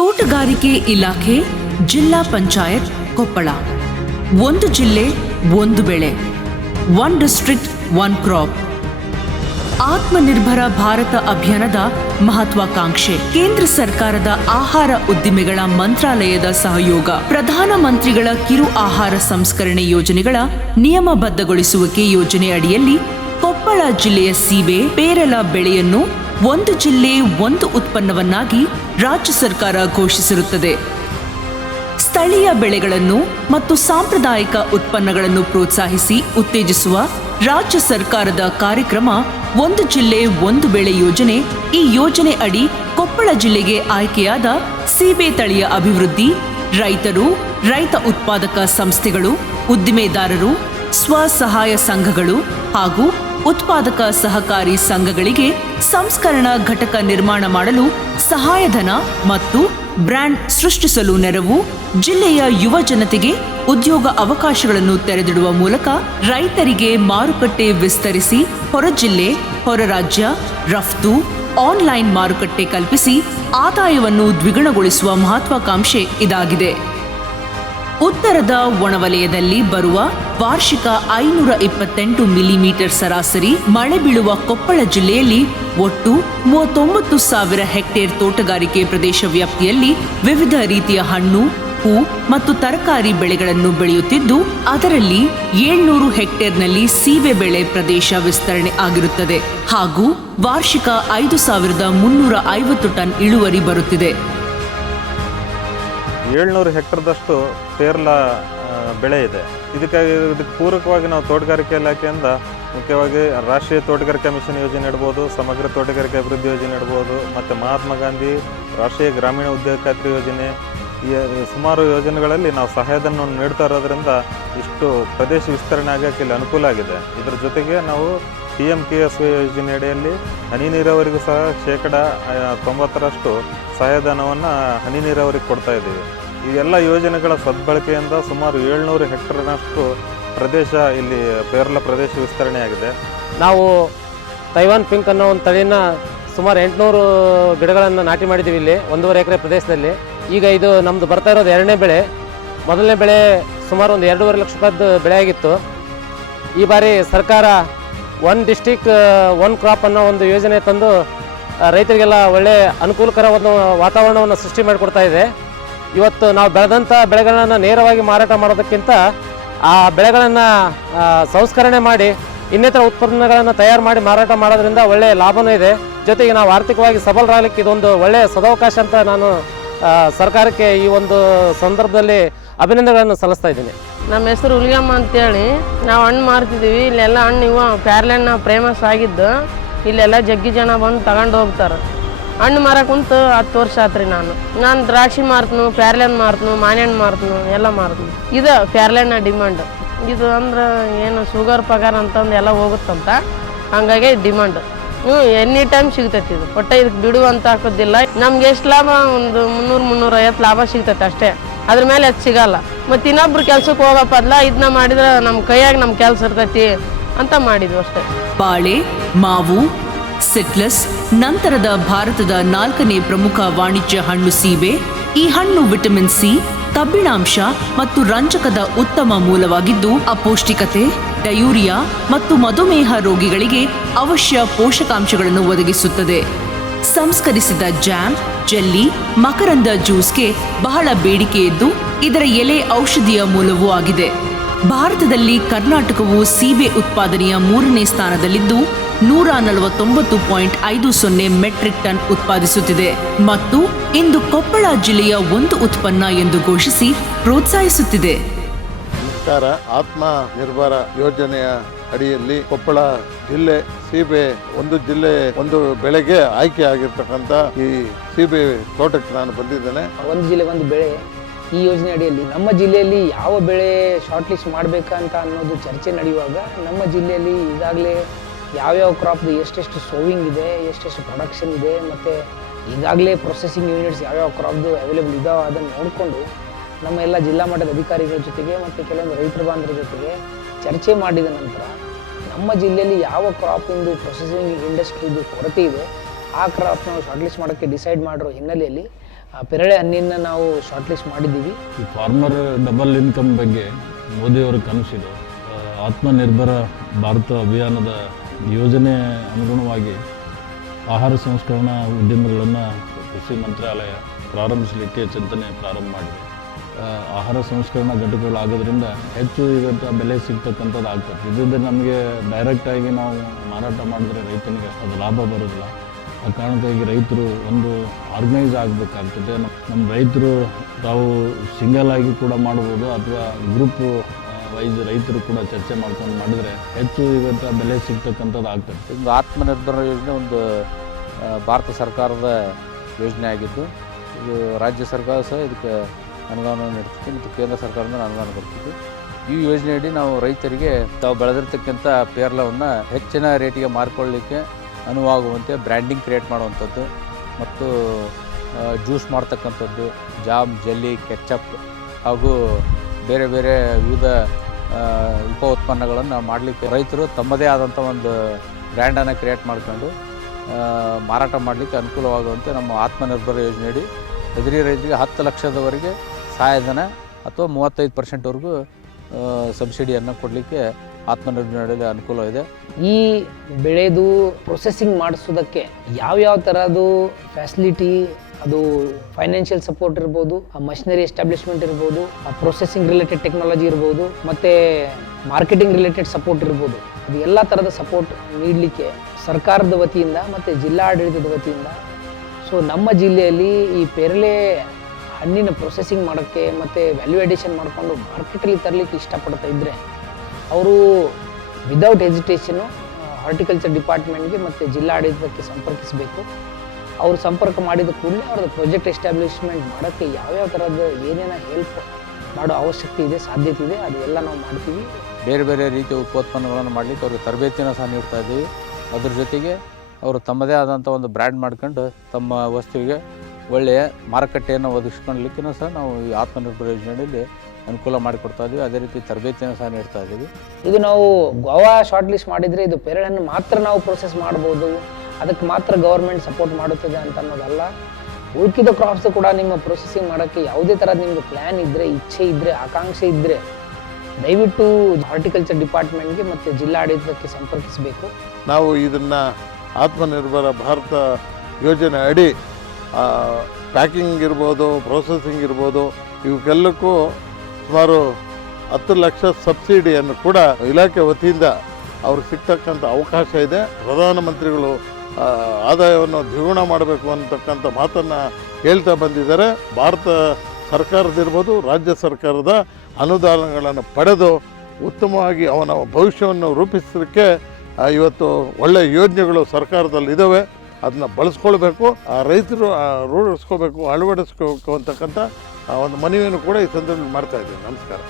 ತೋಟಗಾರಿಕೆ ಇಲಾಖೆ, ಜಿಲ್ಲಾ ಪಂಚಾಯತ್ ಕೊಪ್ಪಳ. ಒಂದು ಜಿಲ್ಲೆ ಒಂದು ಬೆಳೆ, one district one crop. Atmanirbhar Bharat ಅಭಿಯಾನದ ಮಹತ್ವಾಕಾಂಕ್ಷೆ. ಕೇಂದ್ರ ಸರ್ಕಾರದ ಆಹಾರ ಉದ್ದಿಮೆಗಳ ಮಂತ್ರಾಲಯದ ಸಹಯೋಗ, ಪ್ರಧಾನಮಂತ್ರಿಗಳ ಕಿರು ಆಹಾರ ಸಂಸ್ಕರಣೆ ಯೋಜನೆಗಳ ನಿಯಮಬದ್ಧಗೊಳಿಸುವಿಕೆ ಯೋಜನೆ ಅಡಿಯಲ್ಲಿ ಕೊಪ್ಪಳ ಜಿಲ್ಲೆಯ ಸೀಬೆ, ಪೇರಲ ಬೆಳೆಯನ್ನು ಒಂದು ಜಿಲ್ಲೆ ಒಂದು ಉತ್ಪನ್ನವನ್ನಾಗಿ ರಾಜ್ಯ ಸರ್ಕಾರ ಘೋಷಿಸಿರುತ್ತದೆ. ಸ್ಥಳೀಯ ಬೆಳೆಗಳನ್ನು ಮತ್ತು ಸಾಂಪ್ರದಾಯಿಕ ಉತ್ಪನ್ನಗಳನ್ನು ಪ್ರೋತ್ಸಾಹಿಸಿ ಉತ್ತೇಜಿಸುವ ರಾಜ್ಯ ಸರ್ಕಾರದ ಕಾರ್ಯಕ್ರಮ ಒಂದು ಜಿಲ್ಲೆ ಒಂದು ಬೆಳೆ ಯೋಜನೆ. ಈ ಯೋಜನೆ ಅಡಿ ಕೊಪ್ಪಳ ಜಿಲ್ಲೆಗೆ ಆಯ್ಕೆಯಾದ ಸೀಬೆ ತಳಿಯ ಅಭಿವೃದ್ಧಿ, ರೈತರು, ರೈತ ಉತ್ಪಾದಕ ಸಂಸ್ಥೆಗಳು, ಉದ್ದಿಮೆದಾರರು, ಸ್ವಸಹಾಯ ಸಂಘಗಳು ಹಾಗೂ ಉತ್ಪಾದಕ ಸಹಕಾರಿ ಸಂಘಗಳಿಗೆ ಸಂಸ್ಕರಣಾ ಘಟಕ ನಿರ್ಮಾಣ ಮಾಡಲು ಸಹಾಯಧನ ಮತ್ತು ಬ್ರ್ಯಾಂಡ್ ಸೃಷ್ಟಿಸಲು ನೆರವು, ಜಿಲ್ಲೆಯ ಯುವ ಜನತೆಗೆ ಉದ್ಯೋಗ ಅವಕಾಶಗಳನ್ನು ತೆರೆದಿಡುವ ಮೂಲಕ ರೈತರಿಗೆ ಮಾರುಕಟ್ಟೆ ವಿಸ್ತರಿಸಿ ಹೊರ ಜಿಲ್ಲೆ, ಹೊರ ರಾಜ್ಯ ರಫ್ತು, ಆನ್ಲೈನ್ ಮಾರುಕಟ್ಟೆ ಕಲ್ಪಿಸಿ ಆದಾಯವನ್ನು ದ್ವಿಗುಣಗೊಳಿಸುವ ಮಹತ್ವಾಕಾಂಕ್ಷೆ ಇದಾಗಿದೆ. ಉತ್ತರದ ಒಣವಲಯದಲ್ಲಿ ಬರುವ ವಾರ್ಷಿಕ 528 ಮಿಲಿಮೀಟರ್ ಸರಾಸರಿ ಮಳೆ ಬೀಳುವ ಕೊಪ್ಪಳ ಜಿಲ್ಲೆಯಲ್ಲಿ ಒಟ್ಟು 39,000 ಹೆಕ್ಟೇರ್ ತೋಟಗಾರಿಕೆ ಪ್ರದೇಶ ವ್ಯಾಪ್ತಿಯಲ್ಲಿ ವಿವಿಧ ರೀತಿಯ ಹಣ್ಣು, ಹೂ ಮತ್ತು ತರಕಾರಿ ಬೆಳೆಗಳನ್ನು ಬೆಳೆಯುತ್ತಿದ್ದು, ಅದರಲ್ಲಿ 700 ಹೆಕ್ಟೇರ್ನಲ್ಲಿ ಸೀಬೆ ಬೆಳೆ ಪ್ರದೇಶ ವಿಸ್ತರಣೆ ಆಗಿರುತ್ತದೆ ಹಾಗೂ ವಾರ್ಷಿಕ 5,350 ಟನ್ ಇಳುವರಿ ಬರುತ್ತಿದೆ. 700 ಹೆಕ್ಟರ್ದಷ್ಟು ಪೇರಲ ಬೆಳೆ ಇದೆ. ಇದಕ್ಕೆ ಪೂರಕವಾಗಿ ನಾವು ತೋಟಗಾರಿಕೆ ಇಲಾಖೆಯಿಂದ ಮುಖ್ಯವಾಗಿ ರಾಷ್ಟ್ರೀಯ ತೋಟಗಾರಿಕಾ ಮಿಷನ್ ಯೋಜನೆ ಇಡ್ಬೋದು, ಸಮಗ್ರ ತೋಟಗಾರಿಕೆ ಅಭಿವೃದ್ಧಿ ಯೋಜನೆ ಇಡ್ಬೋದು, ಮತ್ತು ಮಹಾತ್ಮ ಗಾಂಧಿ ರಾಷ್ಟ್ರೀಯ ಗ್ರಾಮೀಣ ಉದ್ಯೋಗ ಖಾತ್ರಿ ಯೋಜನೆ, ಈ ಸುಮಾರು ಯೋಜನೆಗಳಲ್ಲಿ ನಾವು ಸಹಾಯಧನವನ್ನು ನೀಡ್ತಾ ಇರೋದ್ರಿಂದ ಇಷ್ಟು ಪ್ರದೇಶ ವಿಸ್ತರಣೆ ಆಗೋಕ್ಕೆ ಇಲ್ಲಿ ಅನುಕೂಲ ಆಗಿದೆ. ಇದರ ಜೊತೆಗೆ ನಾವು PMKSY ಯೋಜನೆ ಅಡಿಯಲ್ಲಿ ಹನಿ ನೀರಾವರಿಗೂ ಸಹ 90% ಸಹಾಯಧನವನ್ನು ಹನಿ ನೀರಾವರಿಗೆ ಕೊಡ್ತಾ ಇದ್ದೀವಿ. ಈ ಎಲ್ಲ ಯೋಜನೆಗಳ ಸದ್ಬಳಕೆಯಿಂದ ಸುಮಾರು 700 ಹೆಕ್ಟರ್ನಷ್ಟು ಪ್ರದೇಶ ಇಲ್ಲಿ ಪೇರಲ ಪ್ರದೇಶ ವಿಸ್ತರಣೆ ಆಗಿದೆ. ನಾವು ತೈವಾನ್ ಪಿಂಕ್ ಅನ್ನೋ ಒಂದು ತಳಿನ ಸುಮಾರು 800 ಗಿಡಗಳನ್ನು ನಾಟಿ ಮಾಡಿದ್ದೀವಿ ಇಲ್ಲಿ 1.5 ಎಕರೆ ಪ್ರದೇಶದಲ್ಲಿ. ಈಗ ಇದು ನಮ್ಮದು ಬರ್ತಾ ಇರೋದು 2ನೇ ಬೆಳೆ. ಮೊದಲನೇ ಬೆಳೆ ಸುಮಾರು ಒಂದು 2.5 ಲಕ್ಷ ರೂಪಾಯಿದ್ದು ಬೆಳೆ ಆಗಿತ್ತು. ಈ ಬಾರಿ ಸರ್ಕಾರ ಒನ್ ಡಿಸ್ಟಿಕ್ ಒನ್ ಕ್ರಾಪ್ ಅನ್ನೋ ಒಂದು ಯೋಜನೆ ತಂದು ರೈತರಿಗೆಲ್ಲ ಒಳ್ಳೆ ಅನುಕೂಲಕರ ಒಂದು ವಾತಾವರಣವನ್ನು ಸೃಷ್ಟಿ ಮಾಡಿಕೊಡ್ತಾ ಇದೆ. ಇವತ್ತು ನಾವು ಬೆಳೆದಂಥ ಬೆಳೆಗಳನ್ನು ನೇರವಾಗಿ ಮಾರಾಟ ಮಾಡೋದಕ್ಕಿಂತ ಆ ಬೆಳೆಗಳನ್ನು ಸಂಸ್ಕರಣೆ ಮಾಡಿ ಇನ್ನಿತರ ಉತ್ಪನ್ನಗಳನ್ನು ತಯಾರು ಮಾಡಿ ಮಾರಾಟ ಮಾಡೋದ್ರಿಂದ ಒಳ್ಳೆಯ ಲಾಭವೂ ಇದೆ. ಜೊತೆಗೆ ನಾವು ಆರ್ಥಿಕವಾಗಿ ಸಬಲರಾಗಲಿಕ್ಕೆ ಇದೊಂದು ಒಳ್ಳೆಯ ಸದಾವಕಾಶ ಅಂತ ನಾನು ಸರ್ಕಾರಕ್ಕೆ ಈ ಒಂದು ಸಂದರ್ಭದಲ್ಲಿ ಅಭಿನಂದನೆಗಳನ್ನು ಸಲ್ಲಿಸ್ತಾ ಇದ್ದೀನಿ. ನಮ್ಮ ಹೆಸರು ಹುಲಿಯಮ್ಮ ಅಂತೇಳಿ ನಾವು ಹಣ್ಣು ಮಾರ್ತಿದ್ದೀವಿ. ಇಲ್ಲೆಲ್ಲ ಹಣ್ಣು ಇವ ಪ್ಯಾರ್ಲೆಣ್ಣ ಫೇಮಸ್ ಆಗಿದ್ದು ಇಲ್ಲೆಲ್ಲ ಜಗ್ಗಿ ಜನ ಬಂದು ತಗೊಂಡು ಹೋಗ್ತಾರೆ. ಹಣ್ಣು ಮಾರಕ್ಕೆ ಕುಂತು 10 ವರ್ಷ ಆತ್ರಿ. ನಾನು ದ್ರಾಕ್ಷಿ ಮಾರ್ತನು, ಪ್ಯಾರ್ಲೆಣ್ಣು ಮಾರ್ತನು, ಮಾನೆಹಣ್ಣು ಮಾರ್ತನು, ಎಲ್ಲ ಮಾರ್ತನು. ಇದು ಪ್ಯಾರ್ಲೆಣ್ಣ ಡಿಮಾಂಡ್. ಇದು ಅಂದ್ರೆ ಏನು ಶುಗರ್ ಪಗಾರ ಅಂತಂದು ಎಲ್ಲ ಹೋಗುತ್ತಂತ, ಹಂಗಾಗಿ ಡಿಮಾಂಡ್. ಎನಿ ಟೈಮ್ ಸಿಗ್ತೈತಿ ಇದು. ಒಟ್ಟು ಇದಕ್ಕೆ ಬಿಡುವಂತ ಹಾಕೋದಿಲ್ಲ. ನಮ್ಗೆ ಎಷ್ಟು ಲಾಭ, ಒಂದು 300-350 ಲಾಭ ಸಿಗ್ತೈತೆ ಅಷ್ಟೇ. ಅದ್ರ ಮೇಲೆ ಅದು ಸಿಗಲ್ಲ. ಮತ್ತು ಇನ್ನೊಬ್ರು ಕೆಲ್ಸಕ್ಕೆ ಹೋಗಪ್ಪಲ್ಲ, ಇದನ್ನ ಮಾಡಿದ್ರೆ ನಮ್ಮ ಕೈಯಾಗ ನಮ್ಮ ಕೆಲಸ ಇರ್ತೈತಿ ಅಂತ ಮಾಡಿದ್ವಿ ಅಷ್ಟೇ. ಬಾಳೆ, ಮಾವು, ಸಿಟ್ರಸ್ ನಂತರದ ಭಾರತದ 4ನೇ ಪ್ರಮುಖ ವಾಣಿಜ್ಯ ಹಣ್ಣು ಸೀಬೆ. ಈ ಹಣ್ಣು ವಿಟಮಿನ್ ಸಿ, ಕಬ್ಬಿಣಾಂಶ ಮತ್ತು ರಂಜಕದ ಉತ್ತಮ ಮೂಲವಾಗಿದ್ದು, ಅಪೌಷ್ಟಿಕತೆ, ಡಯೂರಿಯಾ ಮತ್ತು ಮಧುಮೇಹ ರೋಗಿಗಳಿಗೆ ಅವಶ್ಯ ಪೋಷಕಾಂಶಗಳನ್ನು ಒದಗಿಸುತ್ತದೆ. ಸಂಸ್ಕರಿಸಿದ ಜಾಮ್, ಜೆಲ್ಲಿ, ಮಕರಂದ ಜ್ಯೂಸ್ಗೆ ಬಹಳ ಬೇಡಿಕೆ ಇದ್ದು, ಇದರ ಎಲೆ ಔಷಧಿಯ ಮೂಲವೂ ಆಗಿದೆ. ಭಾರತದಲ್ಲಿ ಕರ್ನಾಟಕವು ಸೀಬೆ ಉತ್ಪಾದನೆಯ 3ನೇ ಸ್ಥಾನದಲ್ಲಿದ್ದು 149.50 ಮೆಟ್ರಿಕ್ ಟನ್ ಉತ್ಪಾದಿಸುತ್ತಿದೆ ಮತ್ತು ಇಂದು ಕೊಪ್ಪಳ ಜಿಲ್ಲೆಯ ಒಂದು ಉತ್ಪನ್ನ ಎಂದು ಘೋಷಿಸಿ ಪ್ರೋತ್ಸಾಹಿಸುತ್ತಿದೆ. ನಮಸ್ಕಾರ. ಆತ್ಮ ನಿರ್ಭರ ಯೋಜನೆಯ ಅಡಿಯಲ್ಲಿ ಕೊಪ್ಪಳ ಜಿಲ್ಲೆ ಸೀಬೆ ಒಂದು ಜಿಲ್ಲೆ ಒಂದು ಬೆಳೆಗೆ ಆಯ್ಕೆ ಆಗಿರ್ತಕ್ಕಂಥ ಈ ಸೀಬೆ ತೋಟಕ್ಕೆ ನಾನು ಬಂದಿದ್ದೇನೆ. ಒಂದು ಜಿಲ್ಲೆ ಒಂದು ಬೆಳೆ ಈ ಯೋಜನೆ ಅಡಿಯಲ್ಲಿ ನಮ್ಮ ಜಿಲ್ಲೆಯಲ್ಲಿ ಯಾವ ಬೆಳೆ ಶಾರ್ಟ್ ಲಿಸ್ಟ್ ಮಾಡಬೇಕಂತ ಅನ್ನೋದು ಚರ್ಚೆ ನಡೆಯುವಾಗ ನಮ್ಮ ಜಿಲ್ಲೆಯಲ್ಲಿ ಈಗಾಗಲೇ ಯಾವ್ಯಾವ ಕ್ರಾಪ್ದು ಎಷ್ಟೆಷ್ಟು ಸೋವಿಂಗ್ ಇದೆ, ಎಷ್ಟೆಷ್ಟು ಪ್ರೊಡಕ್ಷನ್ ಇದೆ, ಮತ್ತು ಈಗಾಗಲೇ ಪ್ರೊಸೆಸಿಂಗ್ ಯೂನಿಟ್ಸ್ ಯಾವ್ಯಾವ ಕ್ರಾಪ್ದು ಅವೈಲೇಬಲ್ ಇದಾವೆ ಅದನ್ನು ನೋಡಿಕೊಂಡು ನಮ್ಮ ಎಲ್ಲ ಜಿಲ್ಲಾ ಮಟ್ಟದ ಅಧಿಕಾರಿಗಳ ಜೊತೆಗೆ ಮತ್ತು ಕೆಲವೊಂದು ರೈತರ ಬಾಂಧವರ ಜೊತೆಗೆ ಚರ್ಚೆ ಮಾಡಿದ ನಂತರ ನಮ್ಮ ಜಿಲ್ಲೆಯಲ್ಲಿ ಯಾವ ಕ್ರಾಪಿಂದು ಪ್ರೊಸೆಸಿಂಗ್ ಇಂಡಸ್ಟ್ರಿದು ಕೊರತೆ ಇದೆ ಆ ಕ್ರಾಪ್ ನಾವು ಶಾರ್ಟ್ ಲಿಸ್ಟ್ ಮಾಡೋಕ್ಕೆ ಡಿಸೈಡ್ ಮಾಡಿರೋ ಹಿನ್ನೆಲೆಯಲ್ಲಿ ಆ ಪೇರಳೆ ಹಣ್ಣಿನ ನಾವು ಶಾರ್ಟ್ ಲಿಸ್ಟ್ ಮಾಡಿದ್ದೀವಿ. ಈ ಫಾರ್ಮರ್ ಡಬಲ್ ಇನ್ಕಮ್ ಬಗ್ಗೆ ಮೋದಿಯವರ ಕನಸಿದು. ಆತ್ಮನಿರ್ಭರ ಭಾರತ ಅಭಿಯಾನದ ಯೋಜನೆ ಅನುಗುಣವಾಗಿ ಆಹಾರ ಸಂಸ್ಕರಣಾ ಉದ್ಯಮಗಳನ್ನು ಕೃಷಿ ಮಂತ್ರಾಲಯ ಪ್ರಾರಂಭಿಸಲಿಕ್ಕೆ ಚಿಂತನೆ ಪ್ರಾರಂಭ ಮಾಡಿದೆ. ಆಹಾರ ಸಂಸ್ಕರಣಾ ಘಟಕಗಳಾಗೋದ್ರಿಂದ ಹೆಚ್ಚು ಇವತ್ತು ಬೆಲೆ ಸಿಗ್ತಕ್ಕಂಥದ್ದು ಆಗ್ತದೆ. ಇದರಿಂದ ನಮಗೆ ಡೈರೆಕ್ಟಾಗಿ ನಾವು ಮಾರಾಟ ಮಾಡಿದ್ರೆ ರೈತನಿಗೆ ಅದು ಲಾಭ ಬರೋದಿಲ್ಲ. ಆ ಕಾರಣಕ್ಕಾಗಿ ರೈತರು ಒಂದು ಆರ್ಗನೈಸ್ ಆಗಬೇಕಾಗ್ತದೆ. ನಮ್ಮ ರೈತರು ತಾವು ಸಿಂಗಲ್ ಆಗಿ ಕೂಡ ಮಾಡ್ಬೋದು, ಅಥವಾ ಗ್ರೂಪ್ ವೈಸ್ ರೈತರು ಕೂಡ ಚರ್ಚೆ ಮಾಡ್ಕೊಂಡು ಮಾಡಿದರೆ ಹೆಚ್ಚು ಇವತ್ತು ಬೆಲೆ ಸಿಗ್ತಕ್ಕಂಥದ್ದು ಆಗ್ತದೆ. ಒಂದು ಆತ್ಮನಿರ್ಭರ ಯೋಜನೆ ಒಂದು ಭಾರತ ಸರ್ಕಾರದ ಯೋಜನೆ ಆಗಿದ್ದು, ಇದು ರಾಜ್ಯ ಸರ್ಕಾರ ಸಹ ಇದಕ್ಕೆ ಅನುದಾನ ನೀಡ್ತಿತ್ತು ಮತ್ತು ಕೇಂದ್ರ ಸರ್ಕಾರದಿಂದ ಅನುದಾನ ಕೊಡ್ತಿತ್ತು. ಈ ಯೋಜನೆಯಡಿ ನಾವು ರೈತರಿಗೆ ತಾವು ಬೆಳೆದಿರ್ತಕ್ಕಂಥ ಪೇರಲವನ್ನು ಹೆಚ್ಚಿನ ರೇಟಿಗೆ ಮಾರಿಕೊಳ್ಳಲಿಕ್ಕೆ ಅನುವಾಗುವಂತೆ ಬ್ರ್ಯಾಂಡಿಂಗ್ ಕ್ರಿಯೇಟ್ ಮಾಡುವಂಥದ್ದು ಮತ್ತು ಜ್ಯೂಸ್ ಮಾಡ್ತಕ್ಕಂಥದ್ದು, ಜಾಮ್, ಜೆಲ್ಲಿ, ಕೆಚ್ಚಪ್ ಹಾಗೂ ಬೇರೆ ಬೇರೆ ವಿವಿಧ ಉಪ ಉತ್ಪನ್ನಗಳನ್ನು ಮಾಡಲಿಕ್ಕೆ ರೈತರು ತಮ್ಮದೇ ಆದಂಥ ಒಂದು ಬ್ರ್ಯಾಂಡನ್ನು ಕ್ರಿಯೇಟ್ ಮಾಡ್ಕೊಂಡು ಮಾರಾಟ ಮಾಡಲಿಕ್ಕೆ ಅನುಕೂಲವಾಗುವಂತೆ ನಮ್ಮ ಆತ್ಮನಿರ್ಭರ ಯೋಜನೆಯಡಿ ಎದುರಿ ರೈತರಿಗೆ 10 ಲಕ್ಷದವರೆಗೆ ಸಹಾಯಧನ ಅಥವಾ 35%ವರೆಗೂ ಸಬ್ಸಿಡಿಯನ್ನು ಕೊಡಲಿಕ್ಕೆ ಆತ್ಮನಿರ್ಭರ ಅನುಕೂಲವಿದೆ. ಈ ಬೆಳೆದು ಪ್ರೊಸೆಸಿಂಗ್ ಮಾಡಿಸೋದಕ್ಕೆ ಯಾವ್ಯಾವ ಥರದ್ದು ಫ್ಯಾಸಿಲಿಟಿ, ಅದು ಫೈನಾನ್ಷಿಯಲ್ ಸಪೋರ್ಟ್ ಇರ್ಬೋದು, ಆ ಮಷಿನರಿ ಎಸ್ಟಾಬ್ಲಿಷ್ಮೆಂಟ್ ಇರ್ಬೋದು, ಆ ಪ್ರೊಸೆಸಿಂಗ್ ರಿಲೇಟೆಡ್ ಟೆಕ್ನಾಲಜಿ ಇರ್ಬೋದು, ಮತ್ತು ಮಾರ್ಕೆಟಿಂಗ್ ರಿಲೇಟೆಡ್ ಸಪೋರ್ಟ್ ಇರ್ಬೋದು, ಅದು ಎಲ್ಲ ಥರದ ಸಪೋರ್ಟ್ ನೀಡಲಿಕ್ಕೆ ಸರ್ಕಾರದ ವತಿಯಿಂದ ಮತ್ತು ಜಿಲ್ಲಾಡಳಿತದ ವತಿಯಿಂದ ನಮ್ಮ ಜಿಲ್ಲೆಯಲ್ಲಿ ಈ ಪೇರಳೆ ಹಣ್ಣಿನ ಪ್ರೊಸೆಸಿಂಗ್ ಮಾಡೋಕ್ಕೆ ಮತ್ತು ವ್ಯಾಲ್ಯೂ ಎಡಿಷನ್ ಮಾಡಿಕೊಂಡು ಮಾರ್ಕೆಟಲ್ಲಿ ತರಲಿಕ್ಕೆ ಇಷ್ಟಪಡ್ತಾ ಇದ್ದರೆ ಅವರು ವಿದೌಟ್ ಹೆಸಿಟೇಷನು ಹಾರ್ಟಿಕಲ್ಚರ್ ಡಿಪಾರ್ಟ್ಮೆಂಟ್ಗೆ ಮತ್ತು ಜಿಲ್ಲಾಡಳಿತಕ್ಕೆ ಸಂಪರ್ಕಿಸಬೇಕು. ಅವರು ಸಂಪರ್ಕ ಮಾಡಿದ ಕೂಡಲೇ ಅವ್ರದ್ದು ಪ್ರಾಜೆಕ್ಟ್ ಎಸ್ಟಾಬ್ಲಿಷ್ಮೆಂಟ್ ಮಾಡೋಕ್ಕೆ ಯಾವ್ಯಾವ ಥರದ ಏನೇನೋ ಹೆಲ್ಪ್ ಮಾಡೋ ಅವಶ್ಯಕತೆ ಇದೆ, ಸಾಧ್ಯತೆ ಇದೆ, ಅದೆಲ್ಲ ನಾವು ಮಾಡ್ತೀವಿ. ಬೇರೆ ಬೇರೆ ರೀತಿಯ ಉಪೋತ್ಪನ್ನಗಳನ್ನು ಮಾಡಲಿಕ್ಕೆ ಅವ್ರಿಗೆ ತರಬೇತಿಯನ್ನು ಸಹ ನೀಡ್ತಾ ಇದ್ದೀವಿ. ಅದ್ರ ಜೊತೆಗೆ ಅವರು ತಮ್ಮದೇ ಆದಂಥ ಒಂದು ಬ್ರ್ಯಾಂಡ್ ಮಾಡ್ಕೊಂಡು ತಮ್ಮ ವಸ್ತುವಿಗೆ ಒಳ್ಳೆಯ ಮಾರುಕಟ್ಟೆಯನ್ನು ಒದಗಿಸ್ಕೊಳ್ಳಲಿಕ್ಕೂ ಸಹ ನಾವು ಈ ಆತ್ಮನಿರ್ಭರ ಯೋಜನೆಯಲ್ಲಿ ಅನುಕೂಲ ಮಾಡಿಕೊಡ್ತಾ ಇದ್ದೀವಿ. ಅದೇ ರೀತಿ ತರಬೇತಿಯನ್ನು ಸಹ ನೀಡ್ತಾ ಇದ್ದೀವಿ. ಇದು ನಾವು ಗೋವಾ ಶಾರ್ಟ್ ಲಿಸ್ಟ್ ಮಾಡಿದರೆ ಇದು ಪೇರಳೆಯನ್ನು ಮಾತ್ರ ನಾವು ಪ್ರೊಸೆಸ್ ಮಾಡ್ಬೋದು, ಅದಕ್ಕೆ ಮಾತ್ರ ಗೌರ್ಮೆಂಟ್ ಸಪೋರ್ಟ್ ಮಾಡುತ್ತದೆ ಅಂತ ಅನ್ನೋದಲ್ಲ. ಉಳ್ಕಿದ ಕ್ರಾಪ್ಸ್ ಕೂಡ ನಿಮ್ಮ ಪ್ರೊಸೆಸಿಂಗ್ ಮಾಡೋಕ್ಕೆ ಯಾವುದೇ ಥರದ ನಿಮ್ಮದು ಪ್ಲ್ಯಾನ್ ಇದ್ದರೆ, ಇಚ್ಛೆ ಇದ್ದರೆ, ಆಕಾಂಕ್ಷೆ ಇದ್ದರೆ ದಯವಿಟ್ಟು ಹಾರ್ಟಿಕಲ್ಚರ್ ಡಿಪಾರ್ಟ್ಮೆಂಟ್ಗೆ ಮತ್ತು ಜಿಲ್ಲಾಡಳಿತಕ್ಕೆ ಸಂಪರ್ಕಿಸಬೇಕು. ನಾವು ಇದನ್ನು ಆತ್ಮನಿರ್ಭರ ಭಾರತ ಯೋಜನೆ ಅಡಿ ಪ್ಯಾಕಿಂಗ್ ಇರ್ಬೋದು, ಪ್ರೊಸೆಸಿಂಗ್ ಇರ್ಬೋದು, ಇವಕ್ಕೆಲ್ಲಕ್ಕೂ ಸುಮಾರು 10 ಲಕ್ಷ ಸಬ್ಸಿಡಿಯನ್ನು ಕೂಡ ಇಲಾಖೆ ವತಿಯಿಂದ ಅವ್ರಿಗೆ ಸಿಗ್ತಕ್ಕಂಥ ಅವಕಾಶ ಇದೆ. ಪ್ರಧಾನಮಂತ್ರಿಗಳು ಆದಾಯವನ್ನು ದ್ವಿಗುಣ ಮಾಡಬೇಕು ಅಂತಕ್ಕಂಥ ಮಾತನ್ನು ಹೇಳ್ತಾ ಬಂದಿದ್ದಾರೆ. ಭಾರತ ಸರ್ಕಾರದಿರ್ಬೋದು, ರಾಜ್ಯ ಸರ್ಕಾರದ ಅನುದಾನಗಳನ್ನು ಪಡೆದು ಉತ್ತಮವಾಗಿ ಅವನ ಭವಿಷ್ಯವನ್ನು ರೂಪಿಸಲಿಕ್ಕೆ ಇವತ್ತು ಒಳ್ಳೆಯ ಯೋಜನೆಗಳು ಸರ್ಕಾರದಲ್ಲಿ ಇದ್ದಾವೆ. ಅದನ್ನ ಬಳಸ್ಕೊಳ್ಬೇಕು, ಆ ರೈತರು ರೂಢಿಸ್ಕೋಬೇಕು, ಅಳವಡಿಸ್ಕೋಬೇಕು ಅಂತಕ್ಕಂಥ ಒಂದು ಮನವಿಯನ್ನು ಕೂಡ ಈ ಸಂದರ್ಭದಲ್ಲಿ ಮಾಡ್ತಾ ಇದ್ದೀನಿ. ನಮಸ್ಕಾರ.